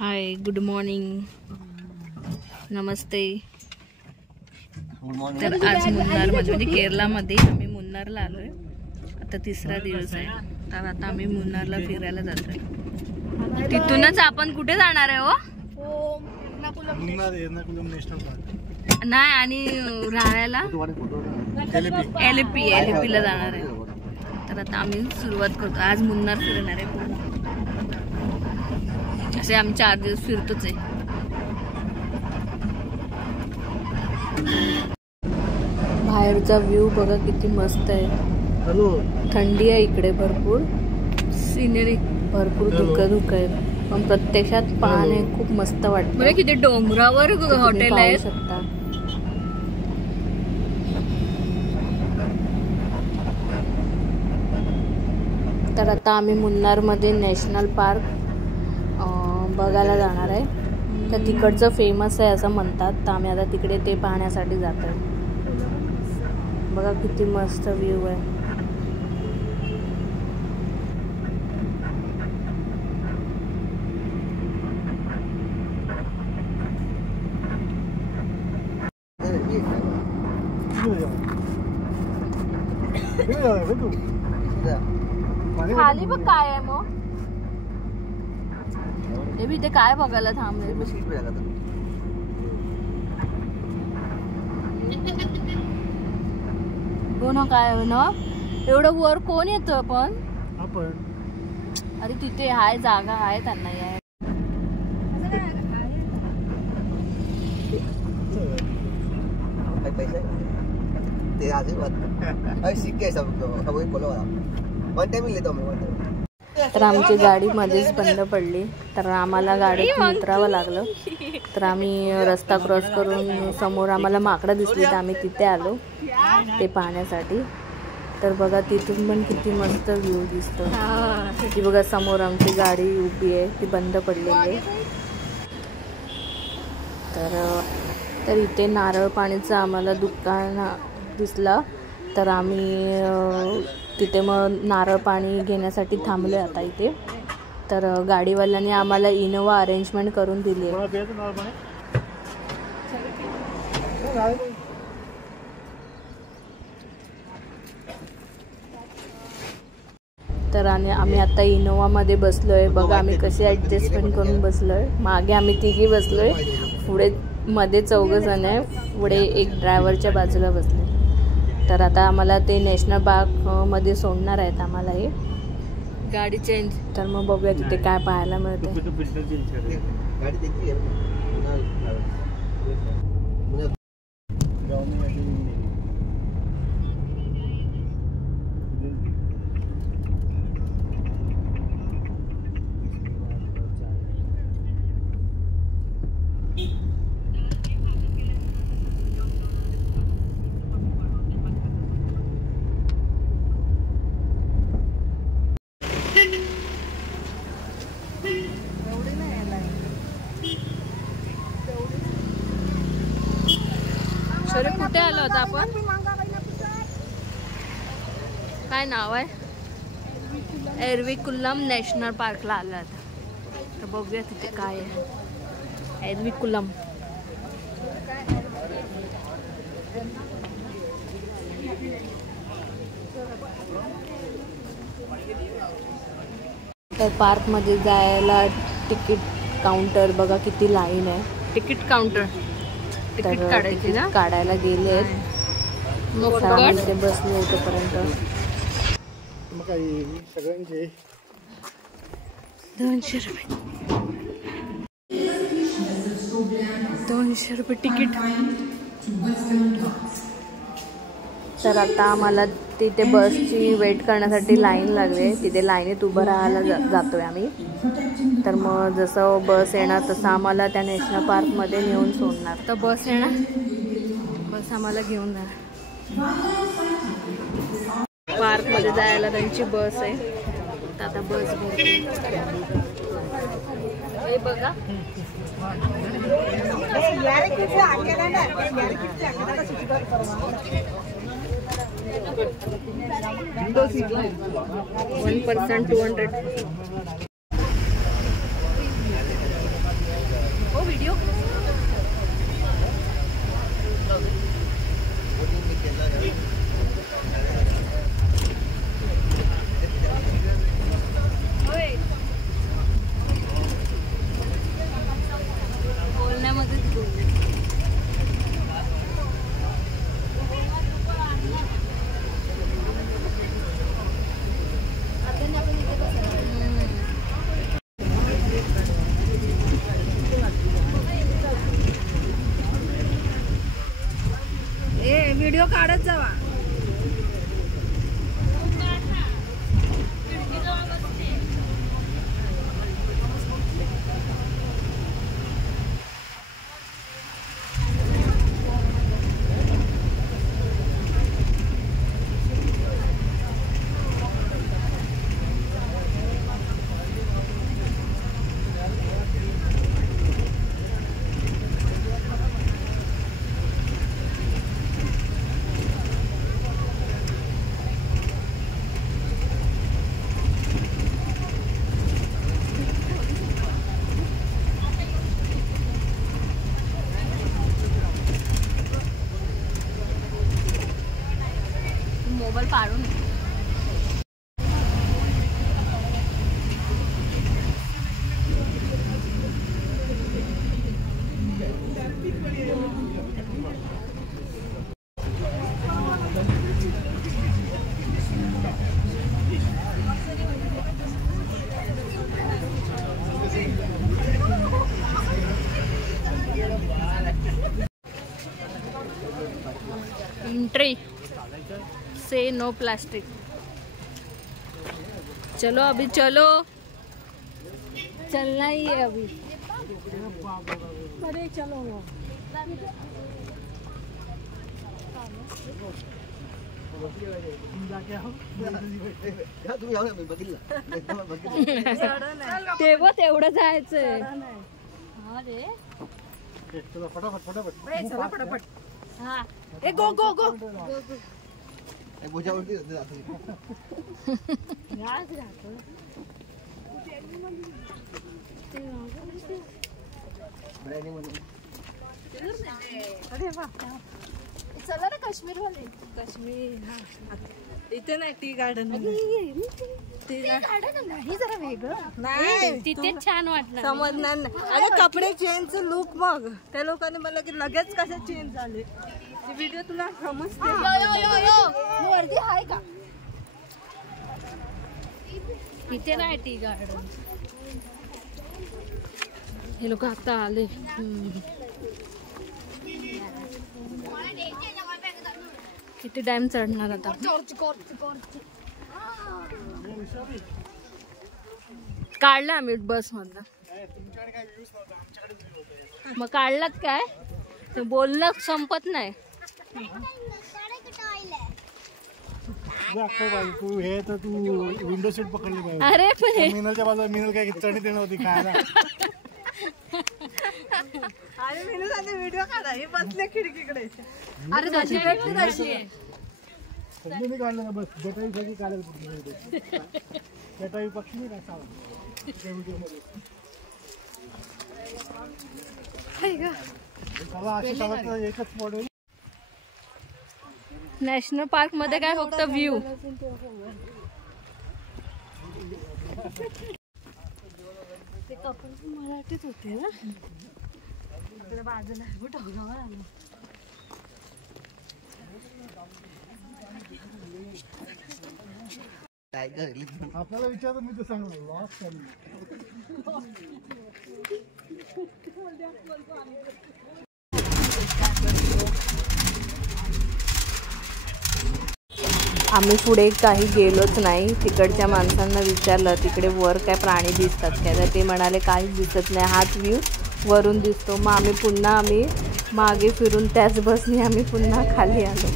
हाय, good morning, नमस्ते. तर आज मुन्नारमध्ये म्हणजे केरलामध्ये आम्ही मुन्नारला आलोय. आता तिसरा दिवस आहे. तर आता आम्ही मुन्नारला फिरायला जातोय. तिथूनच आपण कुठे जाणार आहे? हो, नॅशनल पार्क नाही, आणि राहायला एलपी ला जाणार आहे. तर आता आम्ही सुरुवात करतो. आज मुन्नार फिरणार आहे पूर्ण. असे आम्ही 4 दिवस फिरतोच आहे. बाहेरचा व्ह्यू बघा किती मस्त आहे. थंडी आहे इकडे, भरपूर सिनरी, भरपूर धुकं आहे, पण प्रत्यक्षात पाहणे खूप मस्त वाटतं. किती डोंगरावर हॉटेल आहे शकता. तर आता आम्ही मुन्नारमध्ये नॅशनल पार्क बघायला जाणार आहे. तर तिकडचं फेमस आहे असं म्हणतात. तर आम्ही आता तिकडे ते पाहण्यासाठी जातो आहे. बघा किती मस्त व्ह्यू आहे. खाली बघ काय आहे मग. हे बी ते काय बघायला थांबले. हो ना, काय ना एवढं वर कोण येतं पण. अरे तिथे आहे, जागा आहे त्यांना याय. तर आमची गाडी मध्येच बंद पडली. तर आम्हाला गाडीत उतरावं लागलं. तर आम्ही रस्ता क्रॉस करून समोर आम्हाला माकडं दिसली. तर आम्ही तिथे आलो ते पाहण्यासाठी. तर बघा तिथून पण किती मस्त व्ह्यू दिसतो. ती बघा समोर आमची गाडी उभी आहे, ती बंद पडलेली आहे. तर इथे नारळ पाणीचं आम्हाला दुकान दिसलं. तर आम्ही तिथे मग नारळ पाणी घेण्यासाठी थांबलो आता इथे. तर गाडीवाल्यांनी आम्हाला इनोवा अरेंजमेंट करून दिली आहे. तर आणि आम्ही आता इनोवामध्ये बसलोय. बघा आम्ही कशी ॲडजस्टमेंट करून बसलोय. मागे आम्ही तिघी बसलोय, पुढे मध्ये 4 जण आहे, पुढे एक ड्रायव्हरच्या बाजूला बसले. तर आता आम्हाला ते नॅशनल पार्क मध्ये सोडणार आहेत आम्हाला हे गाडी चेंज. तर मग बघूया तिथे काय पाहायला मिळते. कुठे आलो होता आपण? काय नाव आहे? एरविकुलम नॅशनल पार्कला आलो आता. तर बघूया तिथे काय आहे. एरविकुलम तर पार्कमध्ये जायला तिकीट काउंटर बघा किती लाईन आहे. तिकीट काउंटर काढायला गेले. ते बसले तोपर्यंत 200 रुपये तिकीट. तर आता आम्हाला तिथे बसची वेट करण्यासाठी लाईन लागली. तिथे लाईनीत उभं राहायला जातोय आम्ही. तर मग जसं बस येणार तसं आम्हाला त्या नॅशनल पार्कमध्ये नेऊन सोडणार. तर बस येणार, बस आम्हाला घेऊन जाणार. पार्कमध्ये जायला त्यांची बस आहे. तर आता बस हे बघा. $1 200. काढत जावा. मोबाईल पाडून एंट्री से नो प्लास्टिक. चलो अभी चलो, चलना ही है अभी. अरे चलो तेव्हा तेवढं जायचंय. हा रे फटाफट फटाफट. हा ए गो गो गो. चला ना काश्मीर वाले. काश्मीर इथे नाही टी गार्डन. टी गार्डन नाही जरा वेगळं नाही. तिथे छान वाटलं. समजणार नाही. अरे कपडे चेंज लुक मग त्या लोकांनी मला की लगेच कसे चेंज झाले. व्हिडिओ तुला समजते. गर्दी आहे का इथे नाही टी गार्डन. हे लोक आता आले. किती टाइम चढणार आता. काढला आम्ही बस मधला. मग काढलात काय बोलणं संपत नाही. तू हे तर तू विंडो सीट पकडली पाहिजे. अरे पण मिनलच्या बाजूला मिनल काय चढी देणार होती खायला. अरे मी सांगते व्हिडिओ काढा. हे बसले खिडकीकडे. अरे जशी भेटली तशी समजून काढलं ना. बस जटाई सगळी काढायला पडली. जटाई पक्षी नाही का एकच मॉडेल. नॅशनल पार्क मध्ये काय फक्त व्ह्यू. ते कपल मराठीत होते ना. इकडे बाजूला ढगावर आलो. आपल्याला विचारतो मी तर सांगणार लॉस आम्ही पुढे काही गेलोच नाही. तिकडच्या माणसांना विचारलं तिकडे वर काय प्राणी दिसतात काय, तर ते म्हणाले काहीच दिसत नाही, हाच व्ह्यू वरून दिसतो. मग आम्ही मागे फिरून त्याच बसने आम्ही पुन्हा खाली आलो.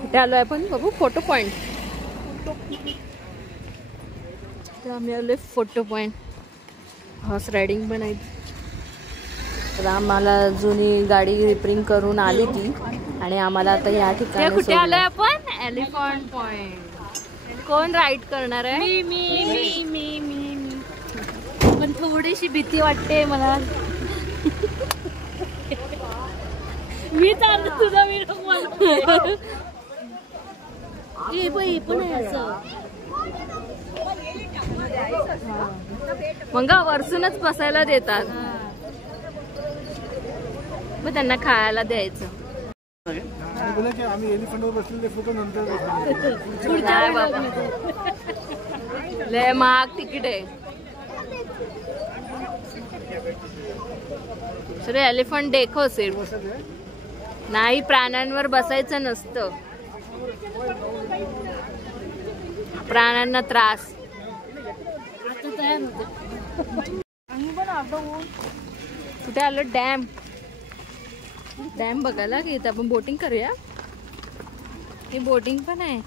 कुठे आलो आपण बघू फोटो पॉइंट. तर आम्ही आलोय फोटो पॉइंट. हॉर्स रायडिंग पण आहे. तर आम्हाला जुनी गाडी रिपेअरिंग करून आली ती आणि आम्हाला आता या ठिकाणी कुठे आलोय आपण एलिफंट पॉइंट. कोण राईड करणार आहे? मी पण थोडीशी भीती वाटते मला. मी चालतो तुझा व्हिडिओ बोलतो. पण आहे असं मग वरसूनच बसायला देतात, मग त्यांना खायला द्यायचं. आम्ही एलिफंटवर बसलेले फोटो नंतर नाही बाबा, लय महाग तिकीट आहे. सर एलिफंट देखो सिर्फ, नाही प्राण्यांवर बसायचं नसतं, प्राण्यांना त्रास. कुठे आलं? डॅम. डॅम बघायला की इथं आपण बोटिंग करूया. ही बोटिंग पण आहे.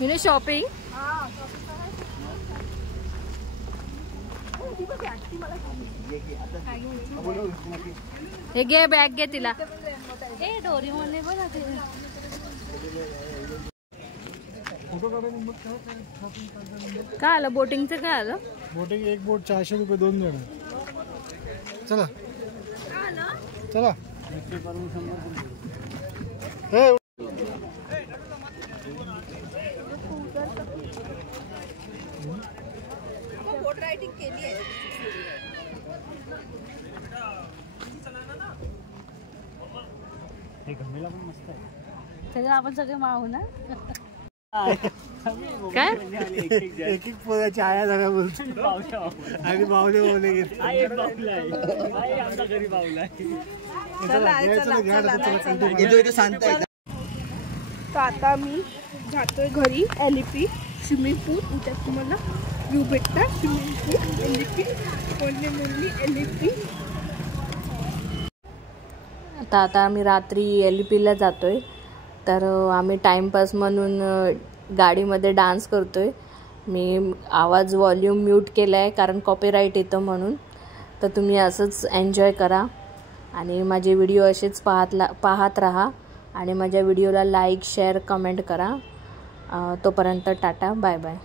You know shopping? हे घे, बॅग घे तिला. काय आलं बोटिंगचं? काय आलं? बोटिंग एक बोट 400 रुपये 2 जण. चला चला. बोट रायडिंग केली आहे. सगळं आपण सगळे माहू ना. काय एक एक पोराची आया जागा बोलतो आणि बावले बावले घेत. तर आता मी जातोय घरी. एलिपी स्विमिंग पूल, इथे तुम्हाला व्ह्यू भेटता. स्विमिंग पूल एलिपी, कोणी मुरली एलिपी. आता आम्ही रात्री एलिपीला जातोय. तर आम्ही टाइमपास म्हणून गाडीमध्ये डान्स करतोय. मी आवाज व्हॉल्यूम म्यूट केला आहे कारण कॉपीराईट येतं म्हणून. तर तुम्ही असंच एन्जॉय करा आणि माझे व्हिडिओ असेच पाहत राहा आणि माझ्या व्हिडिओला लाईक शेअर कमेंट करा. तोपर्यंत टाटा बाय बाय.